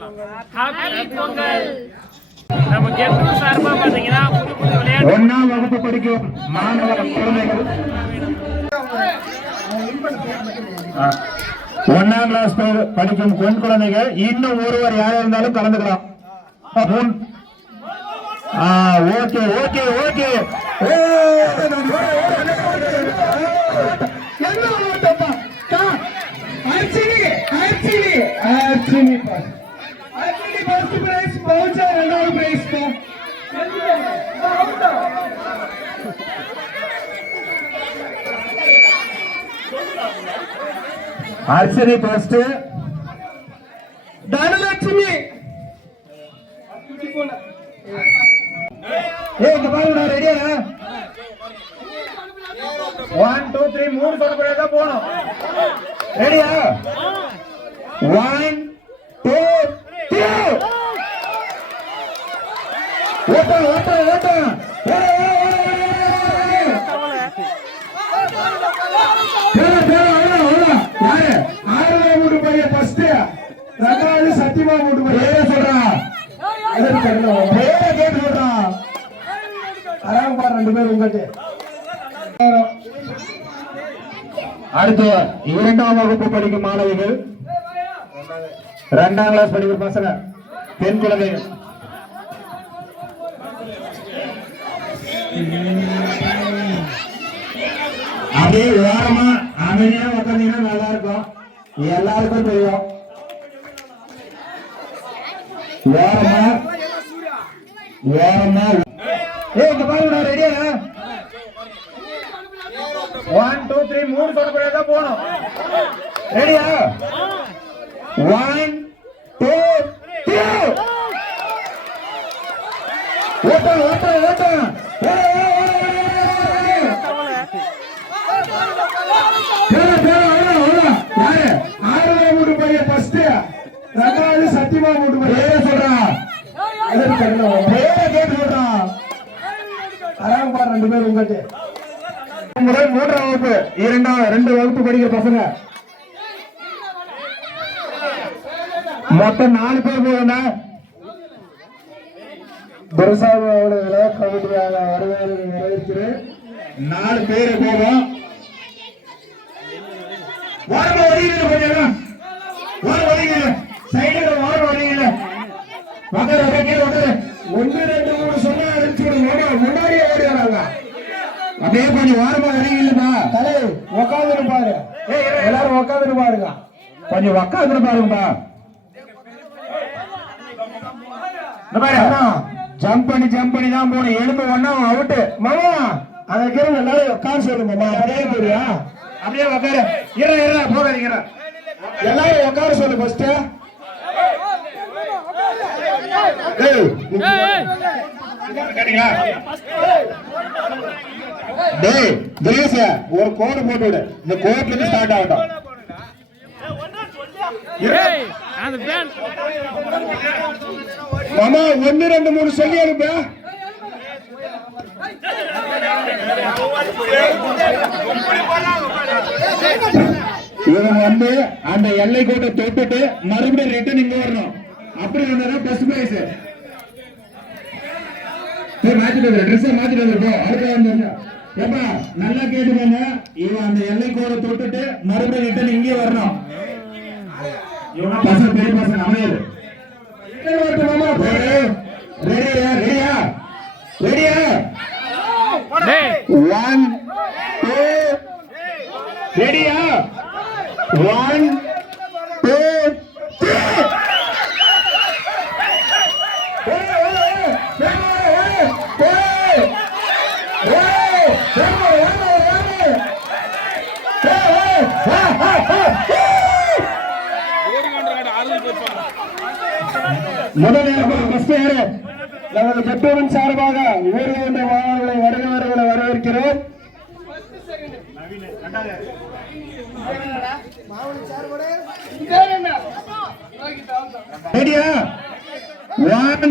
Happy Pongal. நம்ம கெட்டு சார்பா பாத்தீங்கன்னா புது புது விளையாட்டு 1ஆம் வகுப்பு படிக்கும் மாணவ குழந்தைகள் 1ஆம் கிளாஸ் படிக்கும் பெண் குழந்தைகள் இன்னும் ஒருவர் யாரா இருந்தாலும் கலந்துக்கலாம். ஓகே ஓகே ஓகே அர்ச்சனை ஃபர்ஸ்ட், தனலட்சுமி இங்க பாருங்க ரெடியா 1 2 3 மூணு சொல்ல தான் போணும். ரெடியா 1 2 3 ஓட்ட ஓட்ட ஓட்ட சத்தியமா சொல்றான் ரெண்டு பேரும் உங்ககிட்ட. அடுத்து 2ஆம் வகுப்பு படிக்கும் மாணவிகள், 2ஆம் கிளாஸ் படிக்கும் பசங்க பெண் குழந்தைகள். அப்படியே ஓரமா அமைதியா உட்காந்தீங்கன்னா நல்லா இருக்கும். எல்லாருக்கும் தெரியும். ஓரமா ஓரமா இங்க பாருங்க ரெடியா 1 2 3 மூணு சொல்ல தான் போணும். ரெடியா 1 2 3 ஓட்ட ஓட்ட ஓட்ட சத்தியமா சொல்றான் ரெண்டு பேரும் உங்ககிட்ட. முதல் 3ஆம் வகுப்பு 2 வகுப்பு படிக்கிற பசங்க மொத்தம் 4 பேர் போகுதுன்னா துரசாமி அவர்களை கமிட்டியாக வரவேற்று நிறைவேற்று 4 பேர் போகும். வாரம் ஒதுங்க கொஞ்சம் வாரம் ஒதுங்க சைடுல வாரம் ஒதுங்க வகர வகர வகர 1 2 3 சொன்னா அடிச்சு முன்னாடியே ஓடி வராங்க. அப்படியே கொஞ்சம் வாரமா வரீங்கப்பா. தலை உட்காந்துட்டு பாரு. எல்லாரும் உட்காந்துட்டு பாருங்க. கொஞ்சம் உட்காந்துட்டு பாருங்கப்பா. ஜம்ப் பண்ணி தான் போன எலும்பு ஒண்ணா அவுட் மாமா. அதை கேள்வி எல்லாரும் உட்கார சொல்லுங்க மாமா. அப்படியே போறியா? அப்படியே உட்காரு. இற போகாதீங்க. எல்லாரும் உட்கார சொல்லு ஃபர்ஸ்ட். ஒரு கோடு போட்டு விடு. இந்த கோட்ல இருந்து ஸ்டார்ட் ஆகட்டும். மாமா 1 2 3 சொல்லி அனுப்ப. இவங்க வந்து அந்த எல்லை கோட்டை தொட்டுட்டு மறுபடியும் ரிட்டர்ன் இங்க வரணும். அப்படி வந்தா ஃபர்ஸ்ட் பிரைஸ். மாத்திட்டு ட்ரெஸ் மாத்திட்டு வந்துருக்கோம். அடுத்த வந்து ஏப்பா நல்லா கேட்டுக்கோங்க. இவன் அந்த எல்லை கோட்டை தொட்டுட்டு மறுபடியும் ரிட்டர்ன் இங்கே வரணும். இவங்க பசங்க பெரிய பசங்க அமையாது. ரெடியா ரெடியா ரெடியா 1 2 ரெடியா 1 2 3 முதலில் நமது பெற்றோரின் சார்பாக ஊர்வந்த மாணவர்களை வருகிறவர்களை வரவேற்கிறோம். ரெடியா 1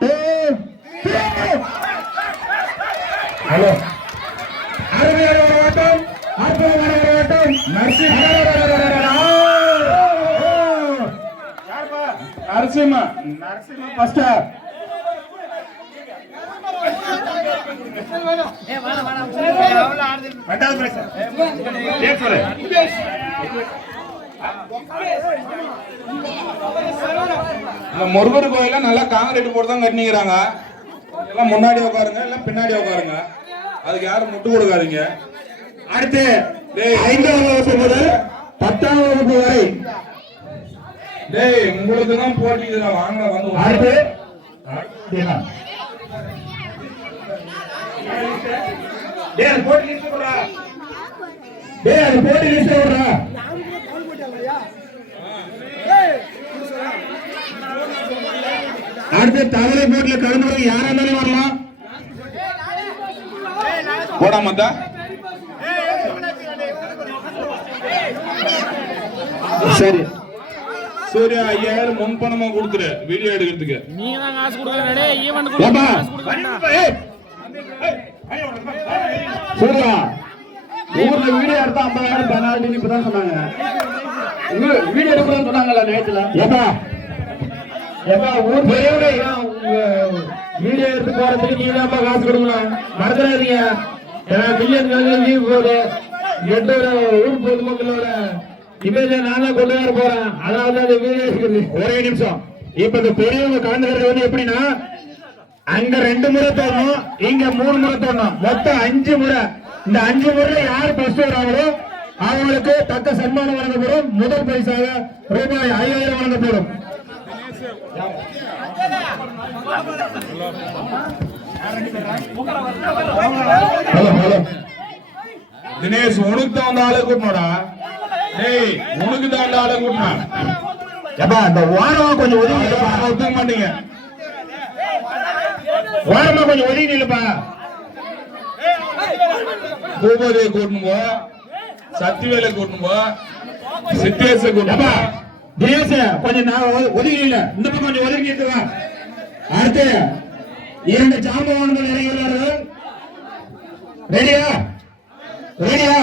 2 3 ஹலோ அருமையான ஒரு ஓட்டம், அற்புதமான ஒரு ஓட்டம். நரசிம்ம ஃபர்ஸ்ட் முருகர் கோயில நல்லா காங்கிரீட் போட்டு தான் கட்டிக்கிறாங்க. எல்லாம் முன்னாடி உட்காருங்க, எல்லாம் பின்னாடி உட்காருங்க. அதுக்கு யாரும் முட்டு கொடுக்காதீங்க. அடுத்து 5ஆம் வகுப்பு முதல் 10ஆம் வகுப்பு வரை டேய் உங்களுக்கு தான் போட்டி வாங்க வந்து. அடுத்து டேய் அது போட்டி லிஸ்ட் போடுறா. டேய் அது போட்டி லிஸ்ட் போடுறா. அடுத்து தவளை போட்டில கலந்து யாரா இருந்தாலும் வரலாம். போடாமத்தா சரி. சூர்யா 5000 முன்பணமா கொடுத்துரு வீடியோ எடுக்கிறதுக்கு. நீங்க தான் காசு கொடுக்கறடே, ஈவென்ட் காசு கொடுக்கறடா. சூர்யா ஊர்ல வீடியோ எடுத்தா 50,000 பெனால்டி இப்பதான் சொன்னாங்க. வீடியோ எடுக்கணும்னு சொன்னாங்கல்ல நேத்துல. ஏப்பா ஊர் பெரியவரே வீடியோ எடுத்து போறதுக்கு நீங்க தான் காசு கொடுக்கணும், மறந்துடாதீங்க. மில்லியன் லீவ் போகுது. 8 ஊர் பொதுமக்களோட இமேஜ நான் தான் கொண்டு வர போறேன். அதாவது அந்த வீடியோ இருக்குது. ஒரே நிமிஷம். இப்ப இந்த பெரியவங்க கலந்துக்கிறது வந்து எப்படின்னா, அங்க 2 முறை தோணும், இங்க 3 முறை தோணும், மொத்தம் 5 முறை. இந்த 5 முறையில யார் ஃபர்ஸ்ட் வராங்களோ அவங்களுக்கு தக்க சன்மானம் வழங்கப்படும். முதல் பரிசாக ரூபாய் 5000 வழங்கப்படும். தினேஷ் உனக்கு தான் ஆளை கூட்டணும்டா. டேய் உனக்கு தான் ஆளை கூட்டணும். ஏப்பா இந்த ஓரமா கொஞ்சம் ஒதுங்கி ஒத்துக்க மாட்டீங்க. ஓரமா கொஞ்சம் ஒதுங்கி நில்லுப்பா. பூபதியை கூட்டணும் போ, சத்திவேலை கூட்டணும் போ, சித்தேச கூட்டணும். தினேஷ் கொஞ்சம் நான் ஒதுங்கி இல்ல, இந்த பக்கம் கொஞ்சம் ஒதுங்கி இருக்குவா. அடுத்து 2 ஜாம்பவான்கள் இறங்கியுள்ளார்கள். ரெடியா? ரெடியா?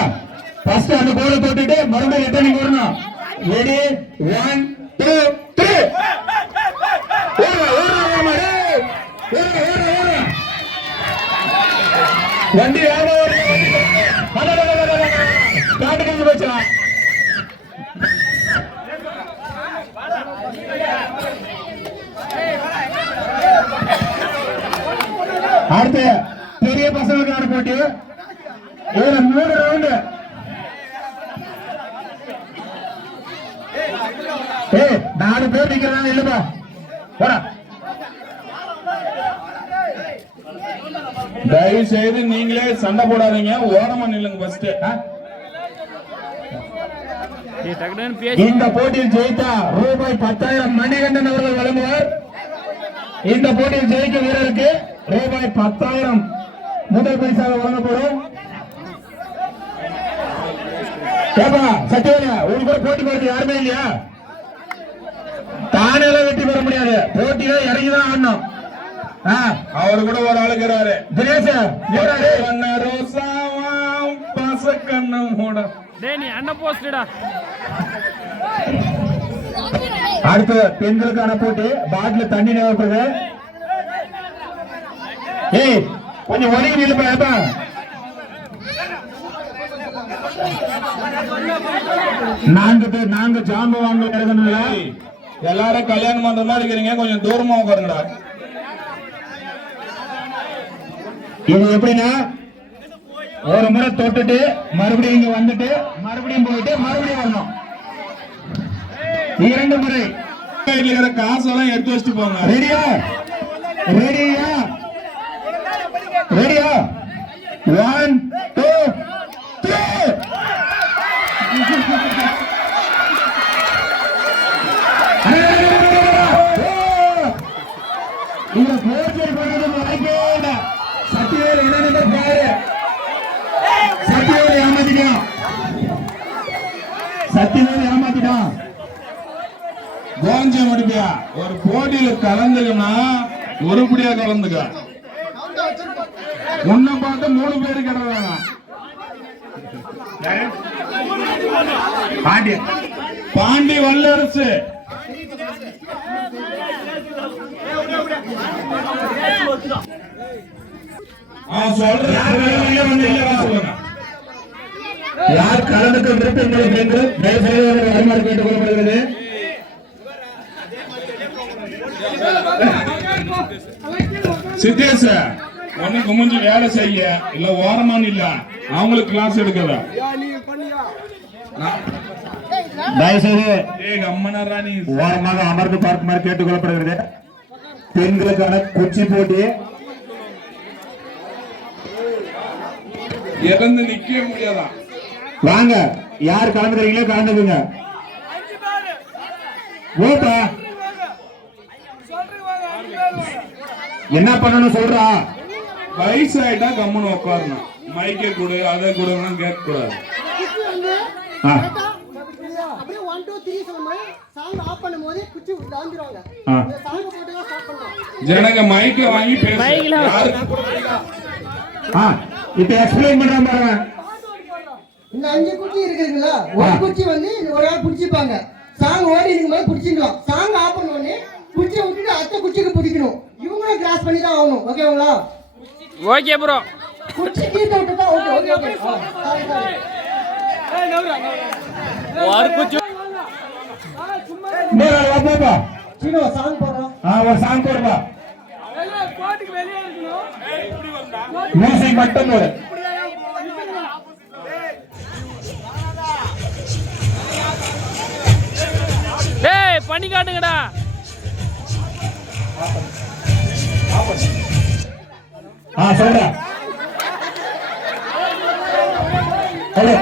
ஃபர்ஸ்ட் அந்த கோலை போட்டுட்டு மறுபடியும் எத்தனை வரணும். ரெடி 1 2 3 வண்டி காட்டுக்கு வச்சா. அடுத்து பெரிய பசங்களுக்கான போட்டி. இதுல 3 ரவுண்டு. ஏய் 4 பேர் நிக்கிறாங்க இல்லப்பா. போடா. தயவு செய்து நீங்களே சண்டை போடாதீங்க, ஓரமா நில்லுங்க ஃபர்ஸ்ட். இந்த போட்டியில் ஜெயித்தா ரூபாய் 10,000 மணிகண்டன் அவர்கள் வழங்குவார். இந்த போட்டியில் ஜெயிக்கும் வீரருக்கு ரூபாய் 10,000 முதல் பரிசாக வழங்கப்படும். ஏப்பா சத்தியவேல உங்களுக்கு ஒரு போட்டி போறது யாருமே இல்லையா? தானெல்லாம் வெற்றி பெற முடியாது, போட்டியில இறங்கிதான் ஆடணும். அவரு கூட ஒரு ஆளுக்கிறாரு தினேஷ். அடுத்து பெண்களுக்கான போட்டி. பாட்டில தண்ணி தேவைப்படுது. ஏய் கொஞ்சம் ஒதுங்கி நில்லுப்பா. 4 ஜாம்பவான்கள் இறங்கணும்ல. எல்லாரும் கல்யாணம் பண்ற மாதிரி இருக்கிறீங்க, கொஞ்சம் தூரமா உட்காருங்கடா. இது எப்படின்னா ஒரு முறை தொட்டுட்டு மறுபடியும் இங்க வந்துட்டு மறுபடியும் போயிட்டு மறுபடியும் வரணும். 2 முறை. இருக்கிற காசெல்லாம் எடுத்து வச்சுட்டு போங்க. ரெடியா? ரெடியா? ரெடியா? 1 2 3. இந்த போர்ச்சல் போடுறது வாய்ப்பே இல்லை. சத்தியவேல் என்ன பாரு. சத்தியவேல் ஏமாத்திட்டான். சத்தியவேல் ஏமாத்திட்டான். கோஞ்ச முடிப்பியா ஒரு போட்டியில கலந்துக்கன்னா ஒருபடியா கலந்துக்க. உன்னை பார்த்து 3 பேரு கிடறாங்க. பாண்டி வல்லரசு யார் கலந்துக்கு விருப்பம் என்று வருமாறு கேட்டுக் கொள்ளப்படுகிறது. சித்தேஷ் ஒண்ணு குமிஞ்சு வேலை செய்ய இல்ல ஓரமான இல்ல அவங்களுக்கு கிளாஸ் எடுக்கல தயவுசெய்து ஓரமாக அமர்ந்து பார்க்குமாறு கேட்டுக் கொள்ளப்படுகிறது. பெண்களுக்கான குச்சி போட்டி இறந்து நிக்கவே முடியாதான். வாங்க, யார் கலந்துக்கிறீங்களோ கலந்துக்குங்க. ஓப்பா என்ன பண்ணணும் சொல்றா. வயசாயிட்டா கம்முன்னு உட்காரணும். மைக்கே கொடு அதை கொடுங்க கேட்க கூடாது. ஜனங்க மைக்க வாங்கி இப்ப எக்ஸ்பிளைன் பண்றேன் பாருங்க. இந்த 5 குச்சி இருக்குங்களா, ஒரு குச்சி வந்து ஒரு ஆள் பிடிச்சிப்பாங்க. சாங் ஓடி நீங்க மாதிரி பிடிச்சிக்கலாம். சாங் ஆஃப் பண்ண உடனே குச்சியை விட்டுட்டு அடுத்த குச்சிக்கு பிடிக்கணும். இவங்களும் கிராஸ் பண்ணி தான் ஆகணும். ஓகேங்களா? Okay bro. குச்சி கீழ விட்டுட்டா okay okay okay. Sorry sorry. ஒரு குச்சி பாப்பா சீனோ சாங் போடுறோம். ஒரு சாங் போடுப்பா. கோட்டுக்கு வெளியே இருக்கணும். மியூசிக் மட்டும் போடு. டேய் பண்ணி காட்டுங்கடா. சொல்றா. ஹலோ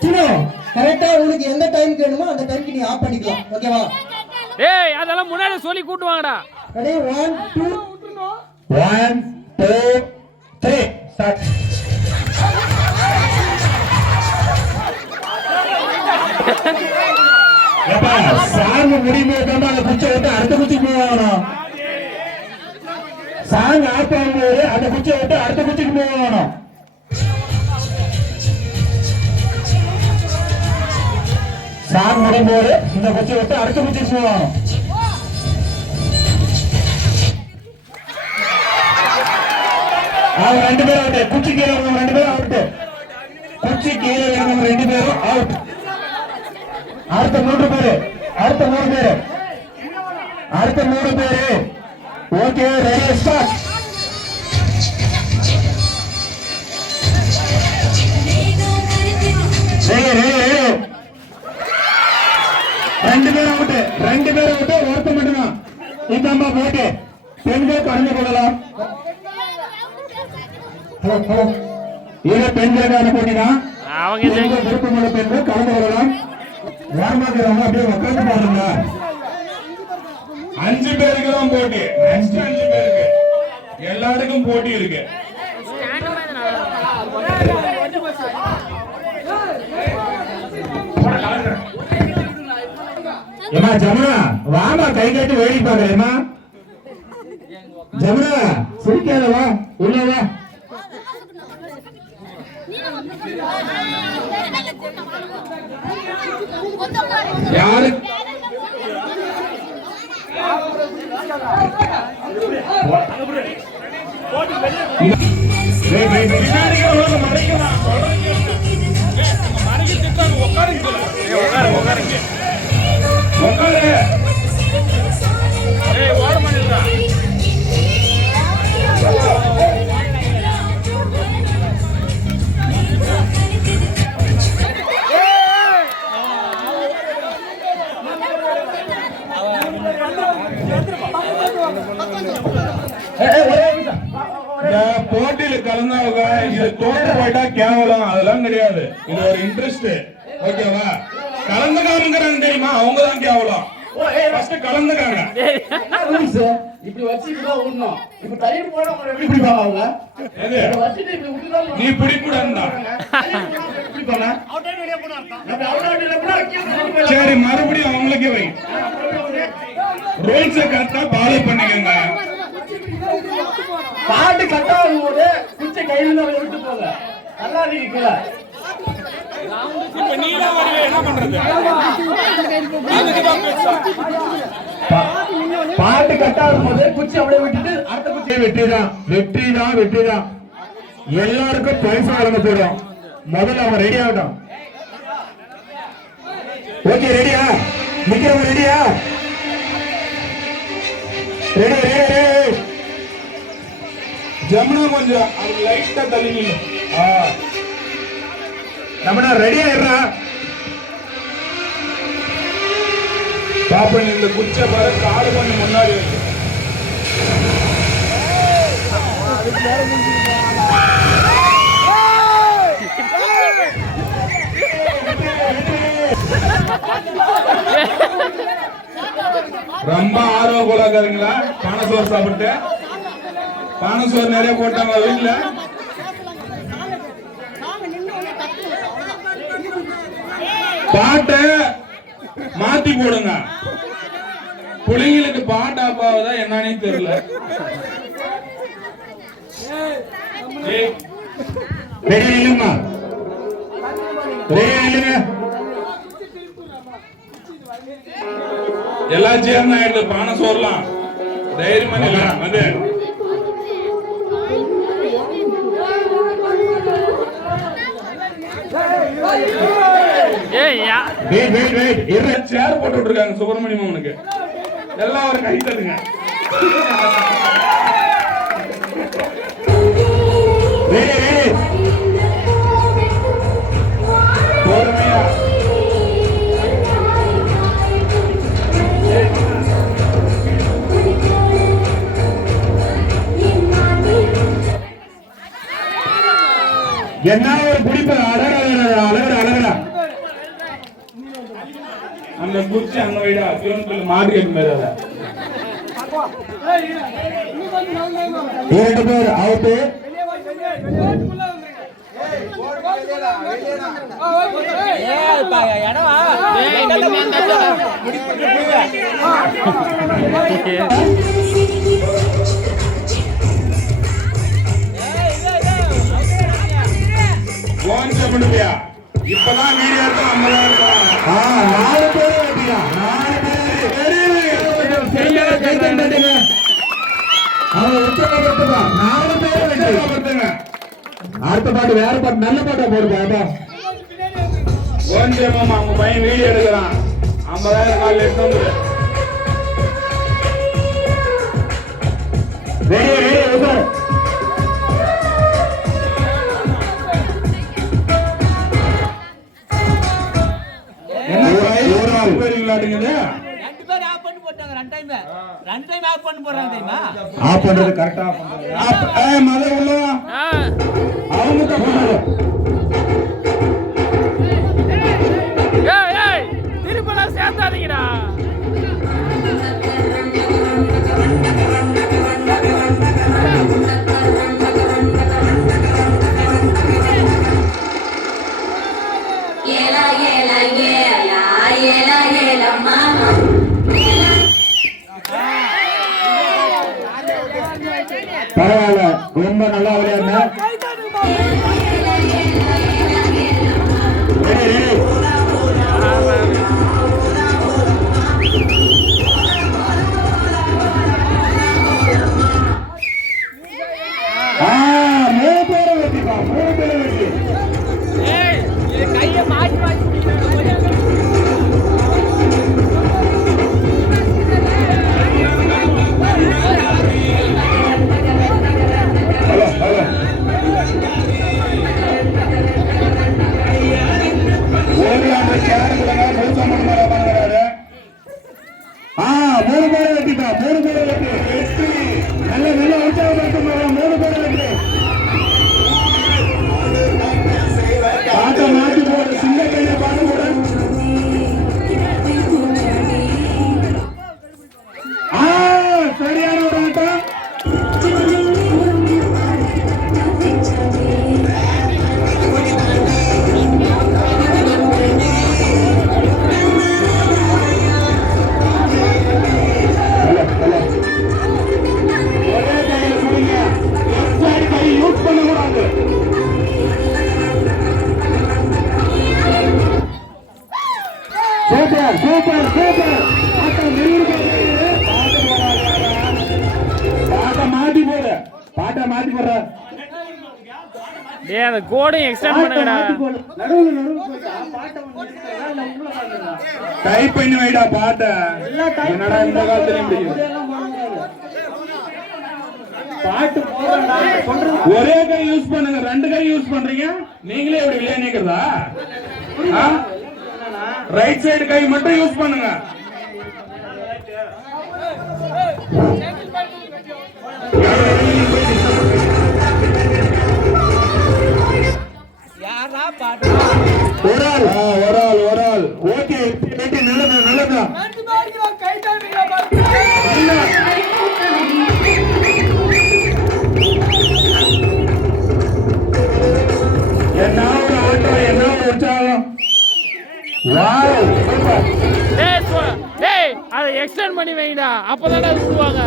சீனோ, கரெக்ட்டா உனக்கு எந்த டைம் வேணுமோ அந்த டைம்க்கு நீ ஆஃப் பண்ணிக்கலாம். ஓகேவா? டேய் அதெல்லாம் முன்னாடி சொல்லி கூட்டு வாங்கடா. Ready 1 2 1 2 3 start. ஏப்பா சாங் முடியுமே தான் அந்த குச்சி விட்டு அடுத்த குச்சிக்கு போகணும். சாங் ஆஃப் ஆகும்போது அந்த குச்சியை விட்டு அடுத்த குச்சிக்கு போகணும். சாங் முடியும் போது இந்த குச்சியை விட்டு அடுத்த குச்சிக்கு போகணும். அவங்க 2 பேரும் அவுட். குச்சி கீழே 2 பேரும் அவுட். குச்சி கீழே 2 பேரும் அவுட். அடுத்த 3 பேரு ஓகே ரெடி ஸ்டார்ட். ரெடி 2 பேரும் அவுட். ஒருத்த மட்டும்தான் இந்த அம்மா போட்டு பெண்கள் கலந்து கொள்ளலாம். ஹலோ இது பெண்களுக்கான போட்டிதான். அவங்க விருப்பமுள்ள பெண்கள் கலந்து கொள்ளலாம். ராமாக்கிறவங்க அப்படியே உட்காந்து பாருங்க. 5 பேருக்கு தான் போட்டி. 5 பேருக்கு எல்லாருக்கும் போட்டி இருக்கு. ஏமா ஜமுனா வாமா, கை கட்டி வேடி பாக்குறேம்மா. ஜமுனா சிரிக்காதவா, உள்ளவா. யாரு போட்டியில கலந்தவங்க இது தோற்று போயிட்டா கேவலம் அதெல்லாம் கிடையாது. இது ஒரு இன்ட்ரெஸ்ட். ஓகேவா? கலந்துக்காமங்கிறாங்க தெரியுமா, அவங்க தான் கேவலம். கலந்துக்காங்க. இப்படி வச்சுதான் விடணும். இப்ப தயிர் போட எப்படி பிடிப்பாங்க அவங்க? நீ பிடிக்கூடாது. சரி மறுபடியும் அவங்களுக்கே வை. ரூல்ஸை கரெக்டா ஃபாலோ பண்ணிக்கங்க. பாட்டு கட்டாகும் போது குச்சை கையில விட்டு போங்க. நல்லா இருக்குல்ல? இப்ப நீ தான் வருவே, என்ன பண்றது? அதுக்குதான் பேசுறேன். பாட்டு கட்டாகும் போது குச்சி அப்படியே விட்டுட்டு அடுத்த குச்சியை வெற்றிதான் வெற்றிதான் வெற்றிதான். எல்லாருக்கும் பரிசு வழங்க போறோம். முதல்ல அவன் ரெடி ஆகட்டும். ஓகே, ரெடியா? நிக்கிறவங்க ரெடியா? Ready ready ready. ஜமுனா கொஞ்சம் அது லைட்டா தள்ளி நில்லு. நம்ம ரெடியா இருறா. பாப்பா நீ இந்த குச்சை பாரு, காடு கொஞ்சம் முன்னாடி வைக்க. ரொம்ப ஆர்வ கோலாக்காரங்களா? பானசோறு சாப்பிட்டு பானசோறு நிறைய போட்டாங்க வீட்டுல. பாட்டை மாத்தி போடுங்க. புள்ளைங்களுக்கு பாட்டு ஆப்பாவதா என்னன்னே தெரியல. ரெடி இல்லைம்மா, ரெடி இல்லைங்க. எல்லாம் சேர்ந்து ஆயிடுது பானசோறுலாம். தைரியமா இல்ல வந்து வெயிட் வெயிட் வெயிட் இருங்க. சேர் போட்டு விட்டுருக்காங்க சுப்பிரமணியம் அவனுக்கு. எல்லாம் ஒரு கை தட்டுங்க. Ready ready. பொறுமையா என்ன ஒரு பிடிப்பு. அழகா அழகா அழகா. அந்த குச்சி அங்க வைடா. மாடு கேட்க மாதிரி இரண்டு பேர் அவுட்டு. இப்பதான் வீடியோ எடுத்து 50,000 இருக்காங்க. 4 பேர் வெட்டியா? 4 பேர். அவன் உற்சாகப்படுத்துங்க. 4 பேர் வெட்டுங்க. அடுத்த பாட்டு வேற பாட்டு, நல்ல பாட்டா போடு பாப்பா. கொஞ்சம் அவங்க பையன் வீடியோ எடுக்கிறான். 50,000 கால் எடுத்து வந்துரு. ரெடி ரெடி உட்கார். ஆஃப் பண்றது கரெக்டா மத உள்ளவா அவங்க தப்பு. திருப்பலாம் சேர்த்தாதீங்கடா. பரவாயில்ல, ரொம்ப நல்லா விளையாடுன. மூணு பேரை வெட்டிப்பா, 3 பேரை வெட்டி. கையை மாற்றி மாற்றி மூணு பேரை வெட்டிப்பா, 3 பேரை வெட்டி. நல்ல நல்ல உற்சாகப்படுத்தும் 3 பேரை வெட்டி. பாட்டை மாற்றி போடு. சின்ன கையில பாட்டு போடு. சரியான ஒரு ஆட்டம். ஒரே கையில முடிங்க. பாட்டை மாத்தி போடுற. டேய் அந்த கோடையும் எக்ஸ்டெண்ட் பண்ணுங்கடா. நடுவுல போயிட்டா பாட்டை வந்து நிறுத்தலாம், இல்ல உள்ள பாருங்க. டைப் பண்ணி வைடா பாட்டை. என்னடா இந்த காலத்துல முடியும்? பாட்டு போறடா சொல்றது. ஒரே கை யூஸ் பண்ணுங்க, ரெண்டு கை யூஸ் பண்றீங்க. நீங்களே எப்படி விளையாடுறதா? ரைட் சைடு கை மட்டும் யூஸ் பண்ணுங்க. யாரா பாட்டு ஒரு ஆள் ஓகே. நல்லதா என்ன ஒரு ஆட்டம், என்ன ஒரு உற்சாகம். வாவ் டேய் அதை எக்ஸ்டெண்ட் பண்ணி வைடா, அப்பதானே அது விடுவாங்க.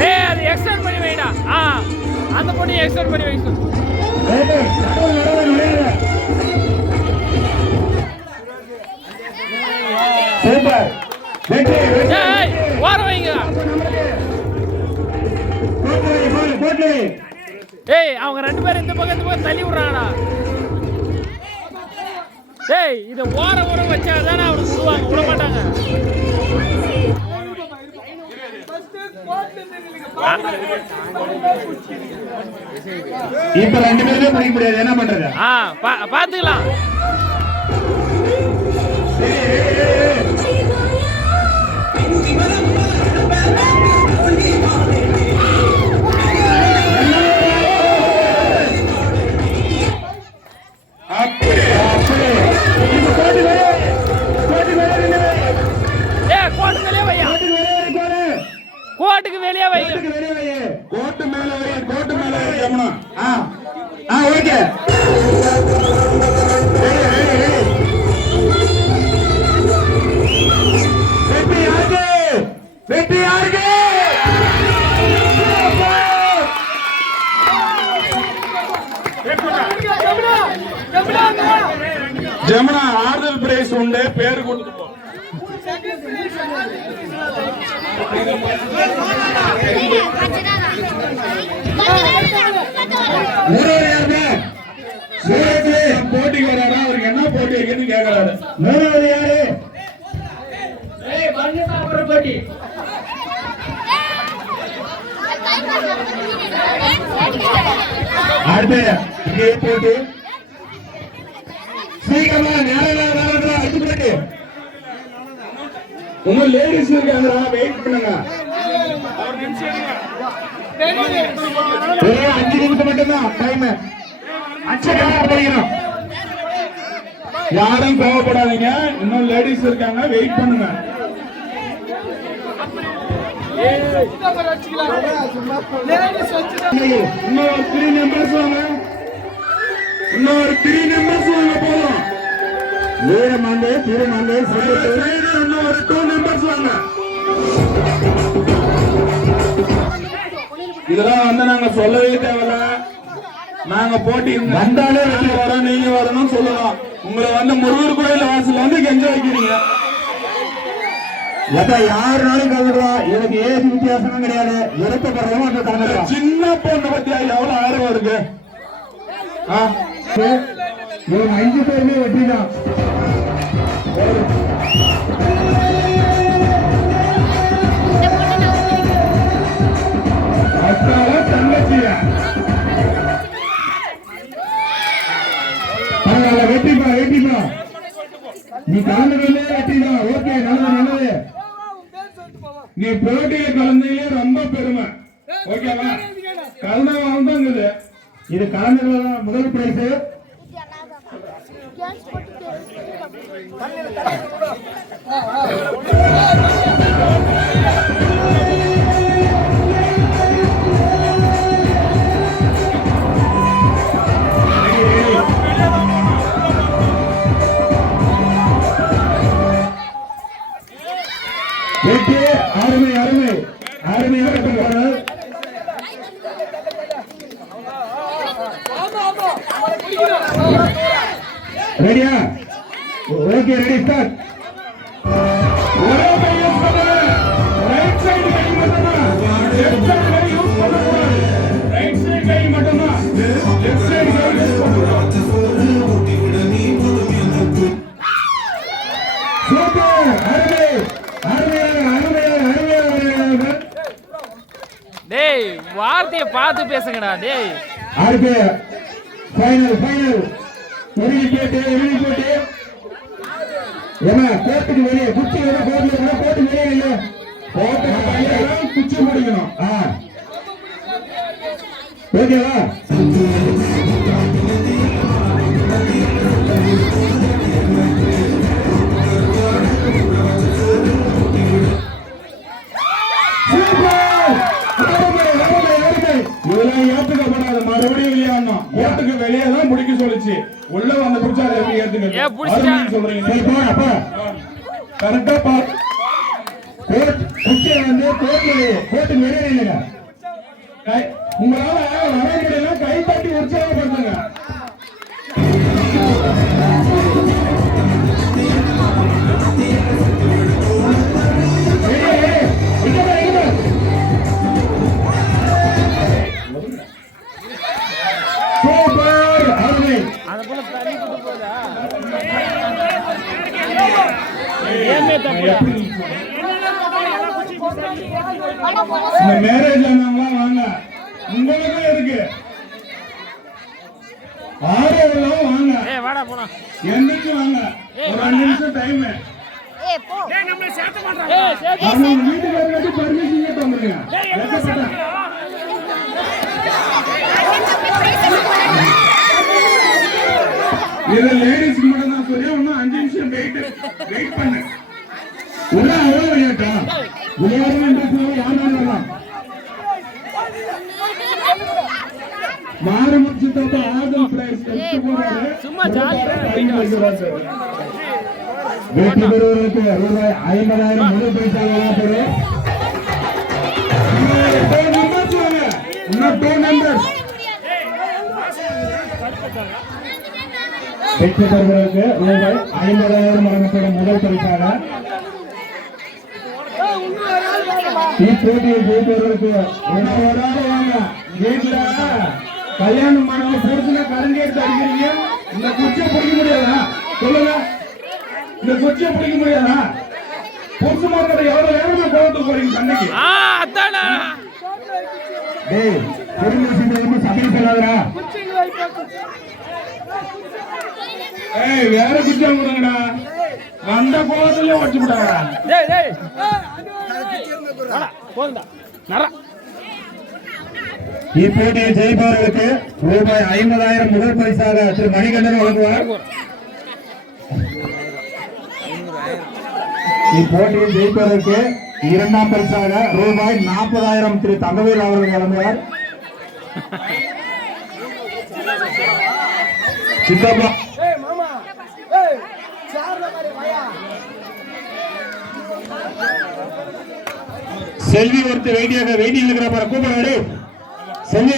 டேய் அது எக்ஸ்டெண்ட் பண்ணி வைடா. அந்த பொண்ணு எக்ஸ்டெண்ட் பண்ணி வை. சூப்பர். டேய் வார வைங்க. டேய் அவங்க ரெண்டு பேரும் இந்த பக்கம் தள்ளி விடுறாங்கடா. டேய் இதை ஓர வச்சா தானே அவனுக்கு விடுவாங்க, விட மாட்டாங்க. இப்ப ரெண்டு பேருமே பிடிக்க முடியாது, என்ன பண்றது? பாத்துக்கலாம். கோட்டுக்கு வெளியே வை. கோட்டு மேல வை, கோட்டு மேல வை ஜமுனா. ஓகே. வெற்றி யாருக்கு? ஜமுனா ஆறுதல் பிரைஸ் உண்டு, பேரு கொடுத்து போ. போட்டிக்கு வராரா? அவருக்கு என்ன போட்டி வைக்கணும்னு கேட்கறாரு. மூணாவது யாரு? போட்டி அடுத்து இங்கே போட்டு சீக்கிரமா நேரம் அடுத்து போட்டு. உங்க லேடிஸ் இருக்காங்களா? வெயிட் பண்ணுங்க. 5 நிமிஷம் மட்டும்தான் டைம். 5 நிமிஷம் போயிடும். யாரும் கோவப்படாதீங்க, இன்னும் லேடிஸ் இருக்காங்க, வெயிட் பண்ணுங்க. இன்னொரு 3 நம்பர்ஸ் வாங்க, இன்னொரு 3 நம்பர்ஸ் வாங்க போதும். வீரமாண்டு திருமாண்டு இன்னொரு 2 நம்பர்ஸ் வாங்க. இதெல்லாம் வந்து நாங்க சொல்லவே தேவையில்ல. நாங்க போட்டி வந்தாலே வரோம், நீங்க வரணும்னு சொல்லலாம். உங்களை வந்து முருகர் கோயில் வாசல் வந்து கெஞ்ச வைக்கிறீங்க. யாருனாலும் கலந்துடலாம். எனக்கு ஏஜ் வித்தியாசமும் கிடையாது. விருப்பப்படுறவங்க அங்க கலந்துடலாம். சின்ன பொண்ணு பத்தியா எவ்வளவு ஆர்வம் இருக்கு. இவங்க 5 பேருமே வெற்றிதான். தங்கச்சியா வெற்றிப்பா வெற்றிப்பா. நீ கலந்துகளே வெற்றிதான். ஓகே, நல்லது. நீ போட்டியில கலந்ததுலயே ரொம்ப பெருமை. ஓகேவா? கலந்தவன் தான் இது கலந்துகள முதல் பிரைஸ். வெற்றி. அருமையாக போறாரு. ரெடியா? Okay ready start. ஒரே கை யூஸ் பண்ணுங்க. ரைட் சைடு கை மட்டும்தான். லெஃப்ட் சைடு கை யூஸ் பண்ணக்கூடாது. ரைட் சைடு கை மட்டும்தான். லெஃப்ட் சைடு கை யூஸ் பண்ணக்கூடாது. சூப்பர். அருமை அருமை. டேய் வார்த்தையை பார்த்து பேசுங்கடா டேய். அடுத்து ஃபைனல் எரிஞ்சு போட்டு ஏமா கோட்டுக்கு வெளியே குச்சி வர கோட்டுக்கு வெளியே இல்ல கோட்டுக்கு குச்சி முடிக்கணும். ஓகேவா? இதெல்லாம் ஏத்துக்கப்படாது. மறுபடியும் வெளியாடணும். கோட்டுக்கு வெளியே தான் முடிக்க சொல்லிச்சு. உள்ள வந்து பிடிச்சா அதை எப்படி ஏத்துக்கிறது? ஏன் பிடிச்சிட்டா? அருமைன்னு சொல்றீங்க. சரி போடா போ. கரெக்டா பா. கோட் குச்சி வந்து கோட்டுக்கு வெளியே இல்லைங்க. உங்களால வர முடியல கை தட்டி உற்சாகப்படுத்துங்க. சூப்பர் அருமை. அந்த பொண்ணு தள்ளி கூட்டு போதா ஏமே தப்பு. இந்த மேரேஜ் ஆனவங்களாம் வாங்க. உங்களுக்கும் இருக்கு. ஆரோலாம் வாங்க. ஏய் வாடா போலாம். எந்திரிச்சு வாங்க. ஒரு 5 நிமிஷம் டைம். டேய் நம்மள சேர்த்து மாட்றாங்க. ஏய் சேர்த்து. அவங்க வீட்டுக்கு வரதுக்கு பர்மிஷன் கேட்டு வந்துருங்க. இது லேடிஸ்க்கு மட்டும் தான் சொல்லி இன்னும் 5 நிமிஷம் வெயிட் பண்ணு. உள்ள அவ்வளவு விளையாட்டா விளையாடுறது யாரும் மாறு முடிச்சு தப்ப ஆதல் பிரைஸ் எடுத்து போறாரு. சும்மா ஜாலியா வெற்றி பெறுவதற்கு ரூபாய் 50,000 முதல் பரிசு வழங்கப்படும். இன்னும் 2 members. வெற்றி பெறுவதற்கு ரூபாய் 50,000 வழங்கப்படும் முதல் பரிசாக இப்போட்டியில் ஜெயிப்பவர்களுக்கு வாங்க. வீட்டுல கல்யாணம் பண்ணவங்க பொறுத்துல கரண்டி எடுத்து அடிக்கிறீங்க. இந்த குச்சியை பிடிக்க முடியாதா? சொல்லுங்க. இந்த குச்சியை பிடிக்க முடியாதா? புருஷ மார்க்கெட்டை எவ்வளவு வேகமா கோவத்துக்கு போறீங்க சண்டைக்கு? அதானா டேய் பொறுமை செஞ்சவங்க சபையில் சொல்லாதடா. ஏய் வேற குச்சியா கொடுங்கடா. வந்த கோவத்துல வச்சு விடாதா? டேய் டேய் வாடா போடா நரா. இப்போட்டியில் ஜெயிப்பவர்களுக்கு ரூபாய் 50,000 முதல் பரிசாக திரு மணிகண்டன் வழங்குவார். இப்போட்டியில் ஜெயிப்பவருக்கு இரண்டாம் பரிசாக ரூபாய் 40,000 திரு தங்கவேல் அவர்கள் வழங்குவார். சித்தப்பா செல்வி ஒருத்தர் வெயிட்டிங் இருக்கிற கூப்பிடாரு. செல்வி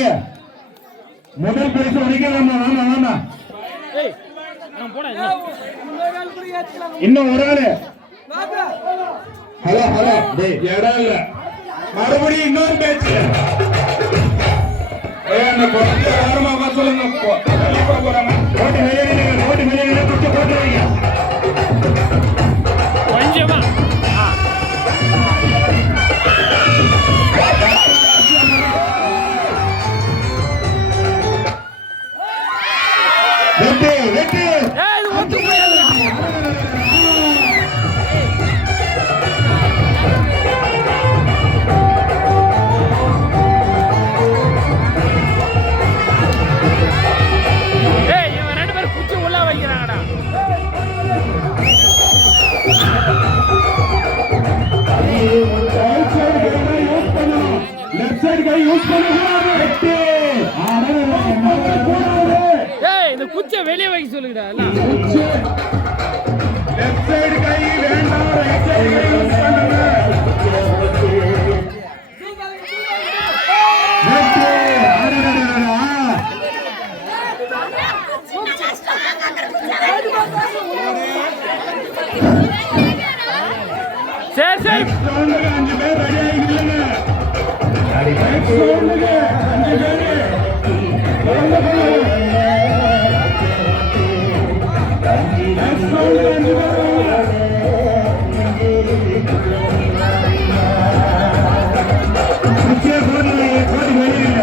முதல் பரிசு வரைக்கும் வாமா. ஏய் நான் போடா இன்னும் ஒரு ஆளு. ஹலோ டேய் இடம் இல்ல. மறுபடியும் இன்னொரு பேச்சு. அந்த குழந்தைய வாரமா உட்கார சொல்லுங்க. கண்டிப்பா போறாங்க. ஓட்டு வெளியே குச்சி போட்டு வைங்க. கொஞ்சமா வெற்றி ஏய் இது ஒத்து போயாதடா. ஏய் இவன் ரெண்டு பேரும் குச்சி உள்ள வைக்கிறாங்கடா. லெஃப்ட் சைடு கை யூஸ் பண்ணக்கூடாது. ஏய் இந்த குச்சியை வெளியே வைக்க சொல்லுங்கடா எல்லாம். லெஃப்ட் சைடு கை வேண்டாம். ரைட் சைடு கை யூஸ் பண்ணுங்க. நெக்ஸ்ட் ரவுண்டுக்கு 5 பேர் ரெடி ஆகி நில்லுங்க. நெக்ஸ்ட் ரவுண்டுக்கு 5 பேர் கலந்து கொள்ளுங்க. நெக்ஸ்ட் ரவுண்டுக்கு 5 பேர் நிச்சயம் போட்டி வெளியில.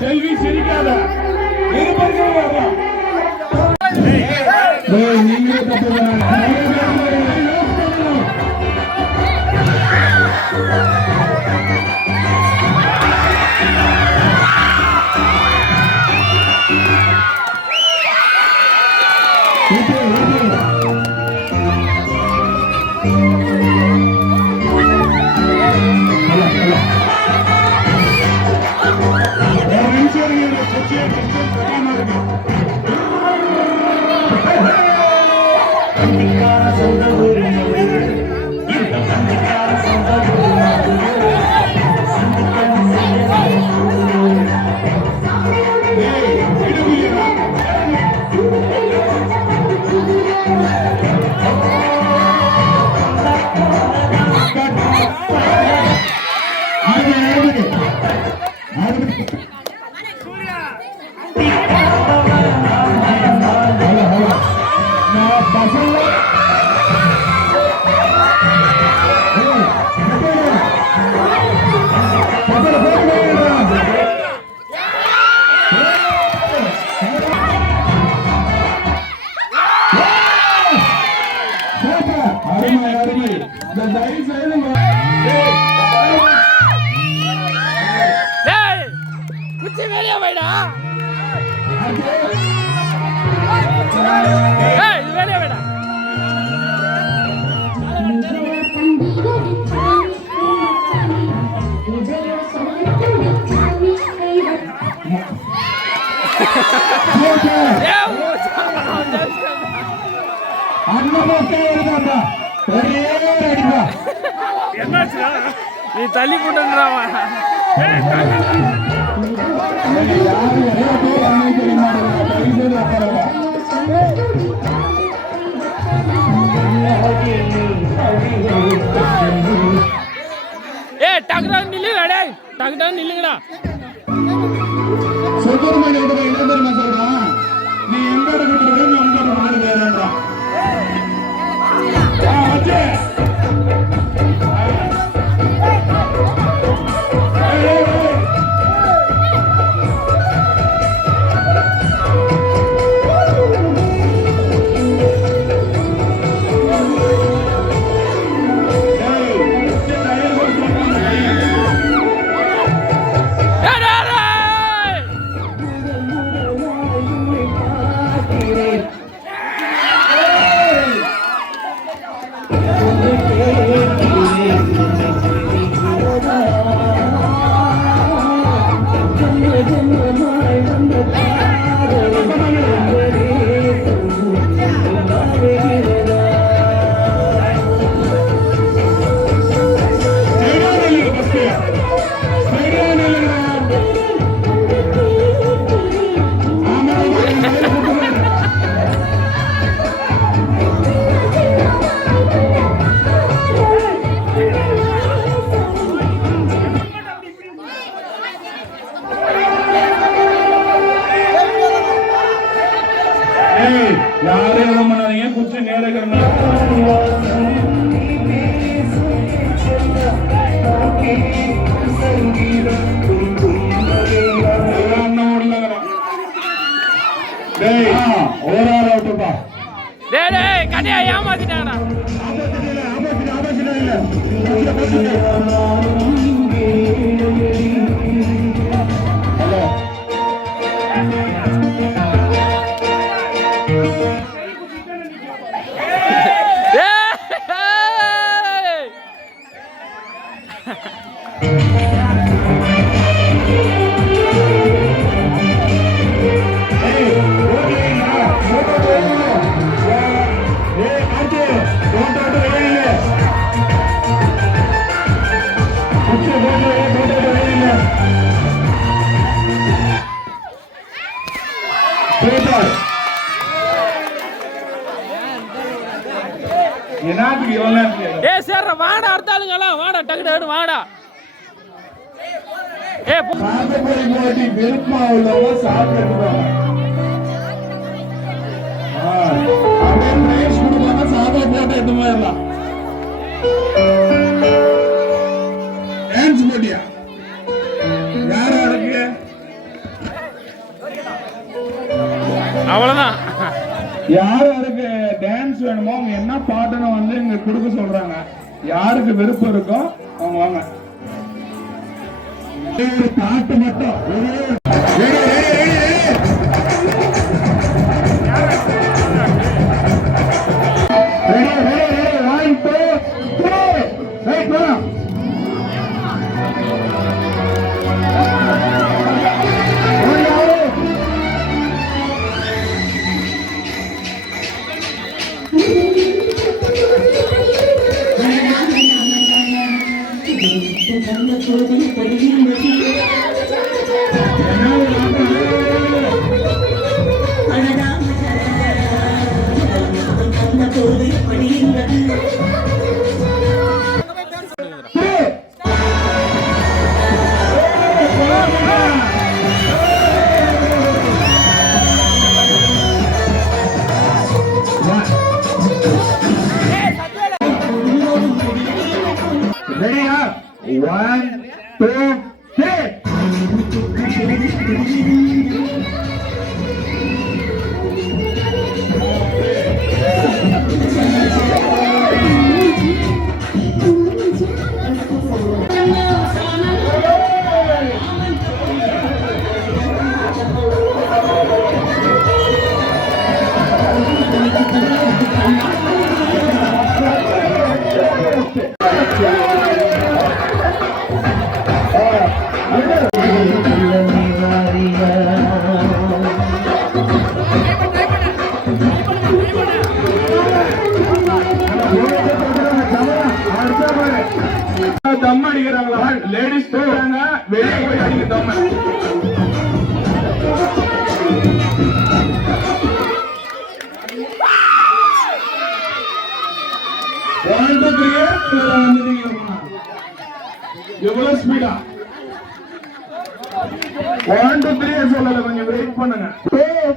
செல்வி சிரிக்காத நீங்க குச்சி வெளியே போயிடா. இது வெளியே போயிடா. என்னாச்சுடா நீ தள்ளி போட்டுன்றாவா? ஏ டக்குதான் நில்லுங்கடா, டேய் டக்குதான் நில்லுங்கடா. சுப்பிரமணிய என்ன தெரியுமா சொல்றான்? நீ எங்க இருக்கிறது அங்க இருக்கிறது வேறன்றான். யாரும் எதுவும் பண்ணாதீங்க, குச்சி நேரக்கிறேன். ஓராள் அவுட்டுப்பா. டேய் கடையா ஏமாத்திட்டாங்கடா. சூப்பர். என்னத்துக்கு இவ்வளவு நேரத்துக்கு? ஏ சேர்ற வாடா அடுத்தாளுங்கலாம் வாடா டக்கு டக்கு வாடா. ஏ சாத்தப்படி போட்டி விருப்பமா உள்ளவங்க சாப்பிட்டுருவாங்க. அப்படியே பிரைஸ் கொடுப்பாங்க, சாதா போட்டு எட்டு போயிடலாம். டான்ஸ் போட்டியா? யார் யாருக்கு? அவ்வளவுதான். யார் யாருக்கு டான்ஸ் வேணுமோ அவங்க என்ன பாட்டுன்னு வந்து இங்க கொடுக்க சொல்றாங்க. யாருக்கு விருப்பம் இருக்கோ அவங்க வாங்க. பாட்டு மட்டும் ரெடியா? 1 2 3. தம் அடிக்கிறாங்களா? லேடிஸ் போறாங்க, வெளியே போய் அடிக்க தம். எவ்வளவு ஸ்பீடா? 1 2 3 சொல்லல, கொஞ்சம் வெயிட் பண்ணுங்க. 2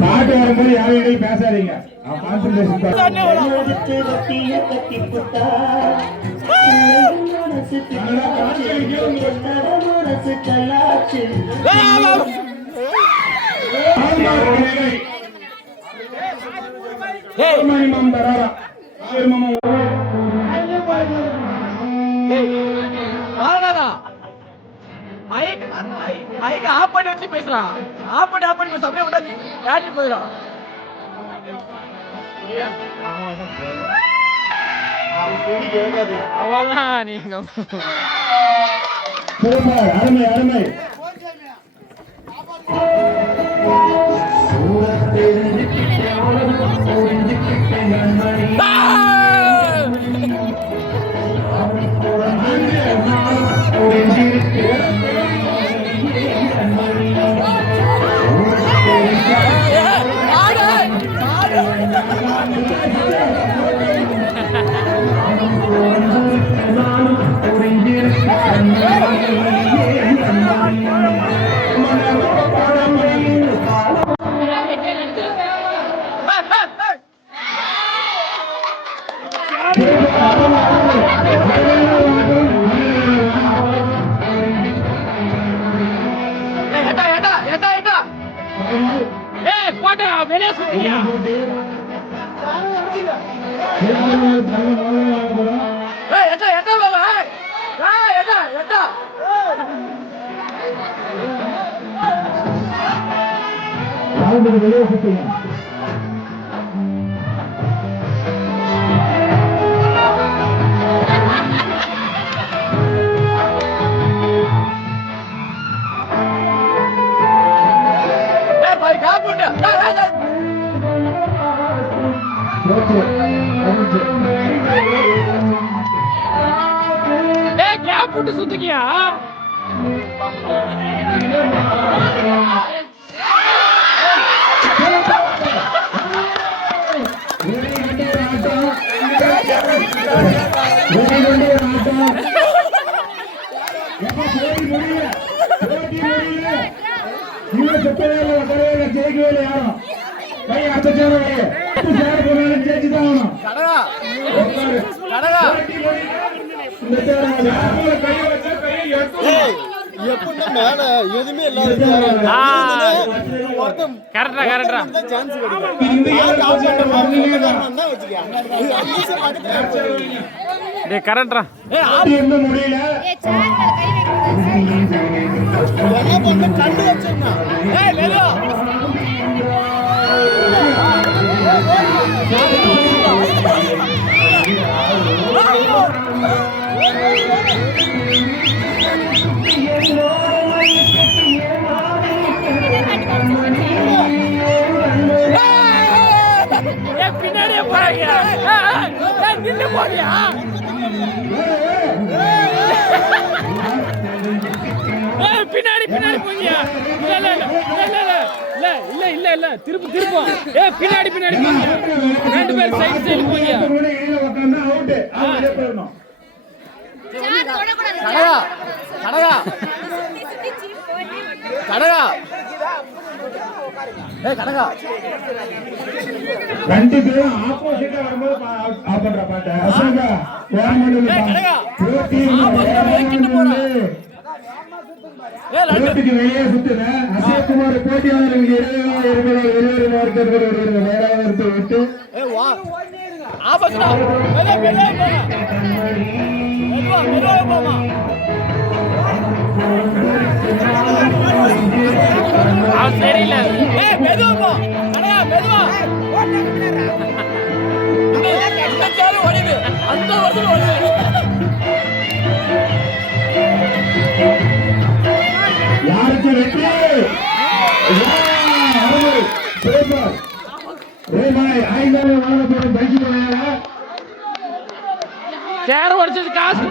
பாட்டு வரும்போது யாரையும் பேசாதீங்க. ஆஃப் பண்ணி வச்சு பேசுறான். ஆஃப் பண்ணி பேச அப்படியே விடாது. யாரு போயிடும். அவ்வளவுதான் நீங்க. அருமை அருமை. போட்டா வெளியே சுத்தியா வெளியே சுத்தியா போட்டு சுத்திக்கியா ஜெயிக்கவே யாரும் கை அடுத்த சேரம் ஜெயிச்சுதான் எப்படின்னா மேல எதுவுமே இல்லாத சான்ஸ் கரெக்டா முடியல கண்டு வச்சிருந்தா பின்னாடியே போறாங்க நின்று போறியா பின்னாடி பின்னாடி போறியா இல்ல இல்ல இல்ல இல்ல திருப்பு திருப்போம் பின்னாடி பின்னாடி போறியா ரெண்டு பேரும் சைடு சைடு போறியா கடகா கடகா கடகா கடகா ரெண்டு பேரும் ஆப்போசிட்டா வரும்போது ஆஃப் பண்ற பாட்ட அசோகா வெளியே சுத்துற அசோக்குமார் போட்டியாளர்கள் விட்டு சரியில்லை யாருக்கு வெற்றி சேர் உடைச்சது காசு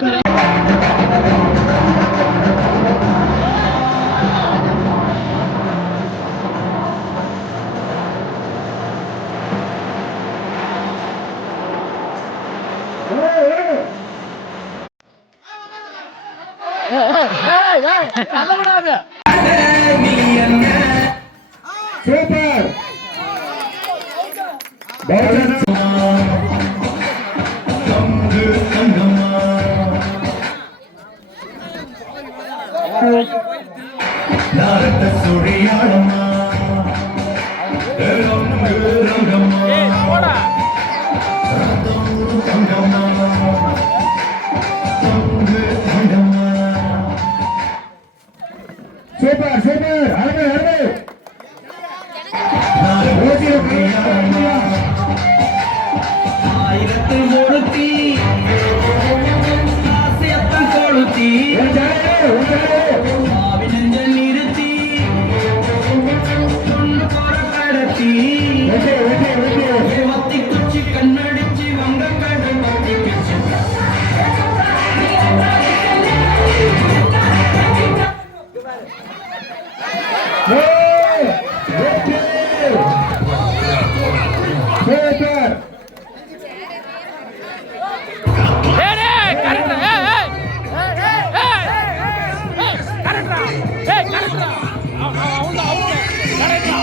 சூப்பர் போடா சூப்பர் சூப்பர் அருமை அருமை ஆயிரத்தில் ஒருத்தி ஆசையத்தன் கொளுத்தி நெஞ்ச நிறுத்தி கொண்டு போற கடத்தி சூப்பர். ஏய் டேய் கரெக்ட் கரெக்டா கரெக்டா அவங்க கரெக்டா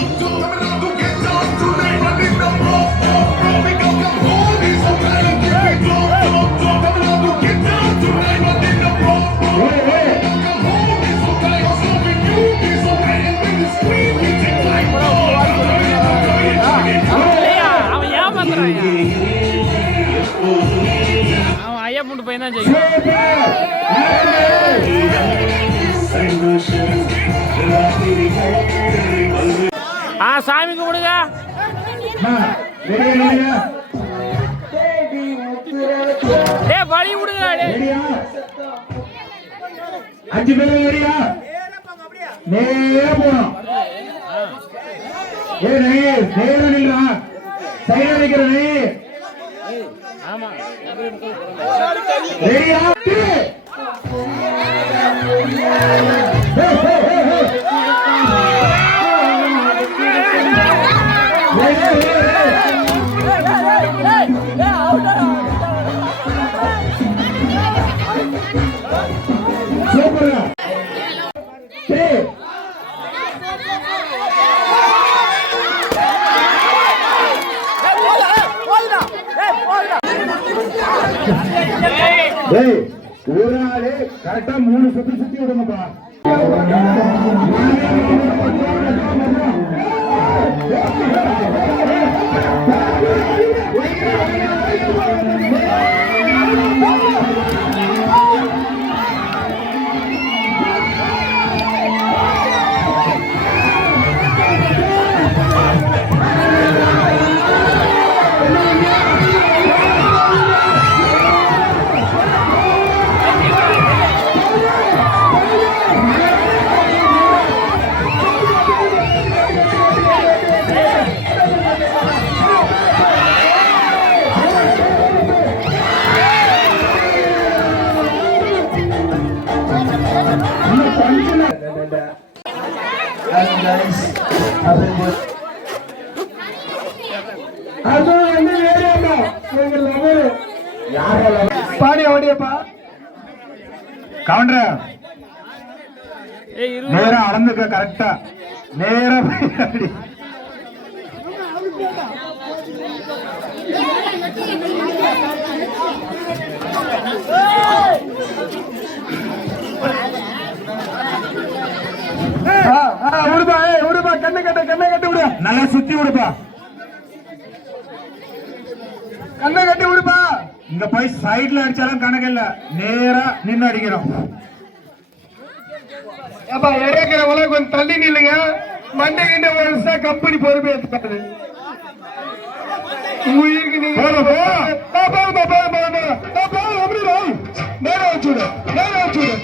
அவன் ஏமாத்துறான் அவன் ஐயா மூட்டு பையன் தான் ஜெயிக்கும் சாமி கும்பிடுங்க டேய் வழி விடுங்க டேய் 5 பேர் ரெடியா? நேரா போறோம். நேரா நில்றா. சைடுல நிக்கிற நீ. ஆமா ரெடியா? சூப்பரா. ஒரு ஆளு கரெக்டா 3 சுத்தி சுத்தி விடுங்கப்பா. பாடி ஓடியப்பா கவுண்டர் நேரா அளந்துக்க கரெக்டா நேரா விடுப்பா கண்ணை கட்ட விடு நல்லா சுத்தி விடுப்பா கண்ணை கட்டி விடுப்பா இங்க போய் சைடுல அடிச்சாலும் கணக்கு இல்ல நேரா நின்று அடிக்கிறோம் அப்பா இறக்கிற உலகம் கொஞ்சம் தள்ளி நில்லுங்க மண்டை கிட்ட வருஷா கம்பெனி பொறுப்பே எடுத்துக்காது உயிருக்கு நீங்க நேரம் வச்சுடு நேரம் வச்சுடு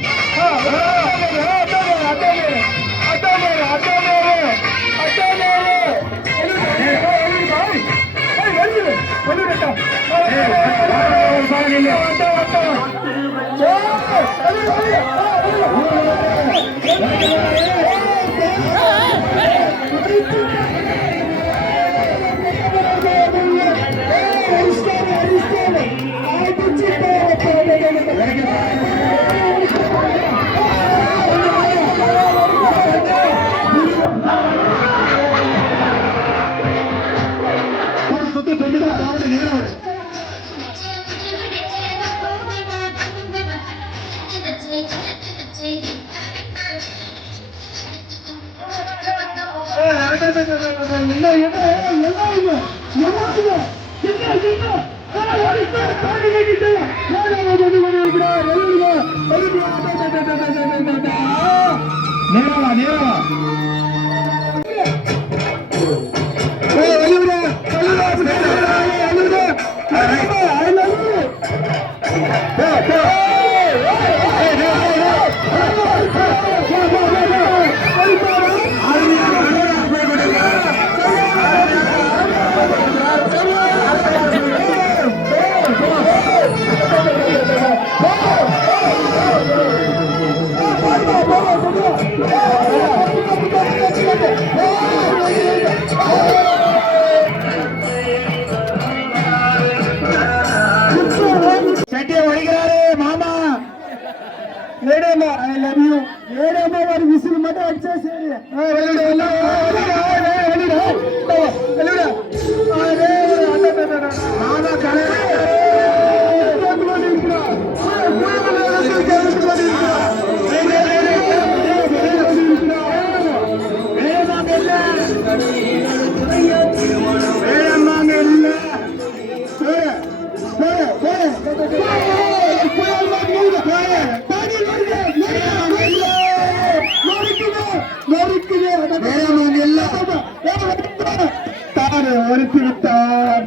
தாரு ஒருத்தி விட்டார்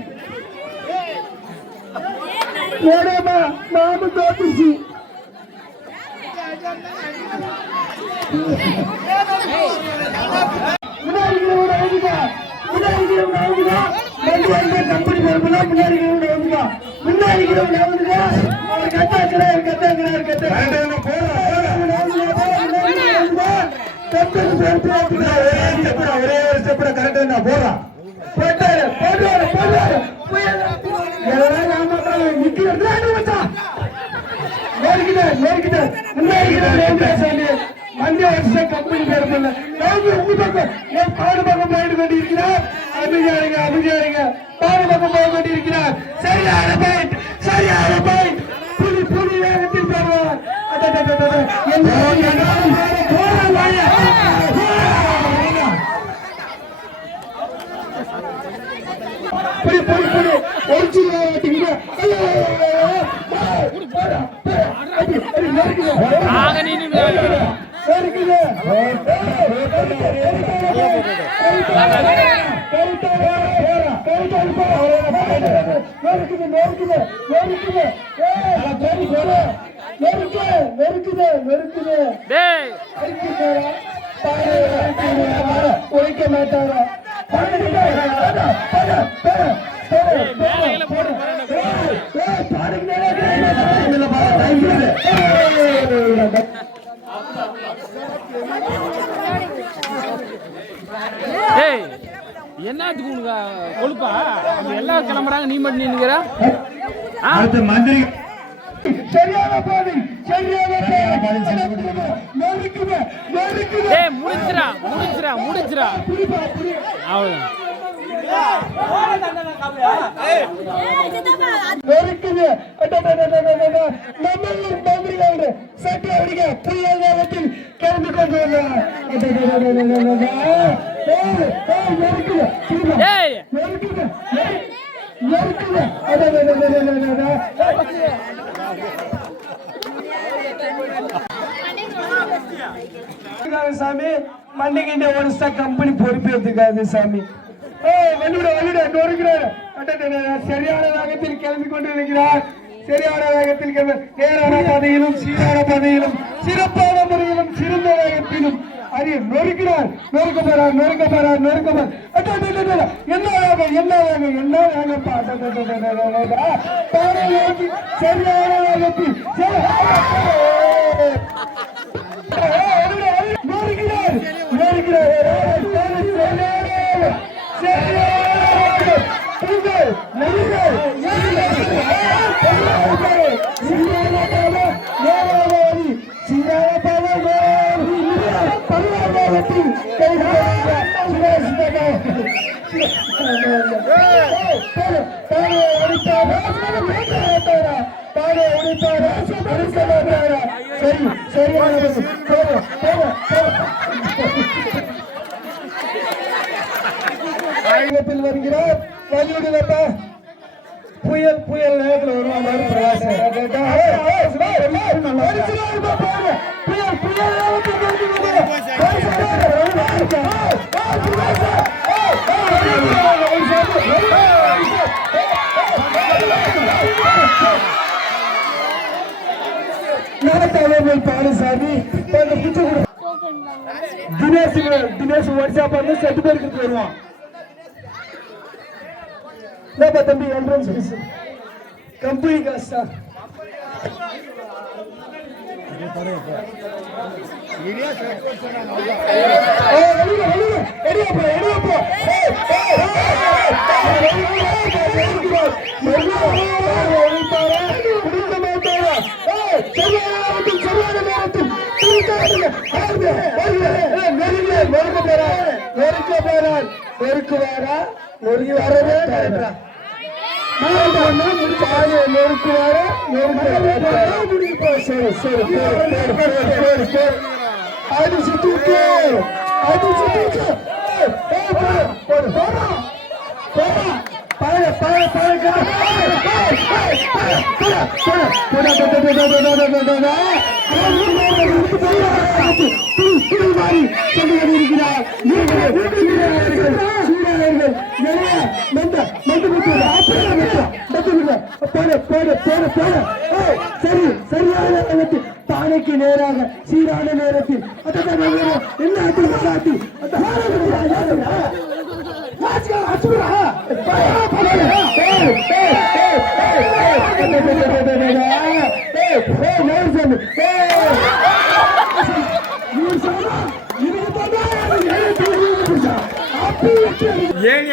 நாம தோத்துச்சு கம்பெனி பொறுப்புனா முன்னாடி ஒரே ஒரு ஸ்டெப் கரெக்டா போறான் மந்திய வருஷ கம்பெனி பேருமில்ல உங்க பக்கம் பாடு பக்கம் போயிட்டு கொண்டிருக்கிறார் அமைதியாருங்க பாடு பக்கம் போய் கொண்டிருக்கிறார் சரியான பாயிண்ட் புலி வேகத்தில் போடுவார் உழைக்க மாட்டாரா என்னத்துக்கு உனக்கு கொழுப்பா எல்லாம் கிளம்புறாங்க நீ மட்டும் நின்னுக்கிற மந்திரி முடிச்சிரா அவ்வளவுதான் கிளம்பி கொண்டு சாமி மண்ணிக்கிட்ட ஒரு கம்பெனி பொறுப்பேற்றுக்காது சாமி சரியான வேகத்தில் கிளம்பி கொண்டு இருக்கிறார் சரியான வேகத்தில் நேரான பாதையிலும் சீரான பாதையிலும் சிறப்பான முறையிலும் சிறந்த வேகத்திலும் அறிய நொறுக்கிறார் நொறுக்க போறார் என்ன வேகப்பா சரியான வேகத்தில் வருகிறார் வலியுறுத்தப்பா புயல் நேரத்தில் வருவாங்க பாடசாமி தினேஷ் வாட்ஸ்அப் வந்து செட்டு பேருக்கு வருவான் தம்பி என்ட்ரன்ஸ் கம்பெனி காசா புயல் மாறி சென்று கொண்டிருக்கிறார். சீடாளர்கள் நிறைய சரி சரியான நேரத்தில் தானைக்கு நேராக சீரான நேரத்தில் என்ன காட்டி ஏன்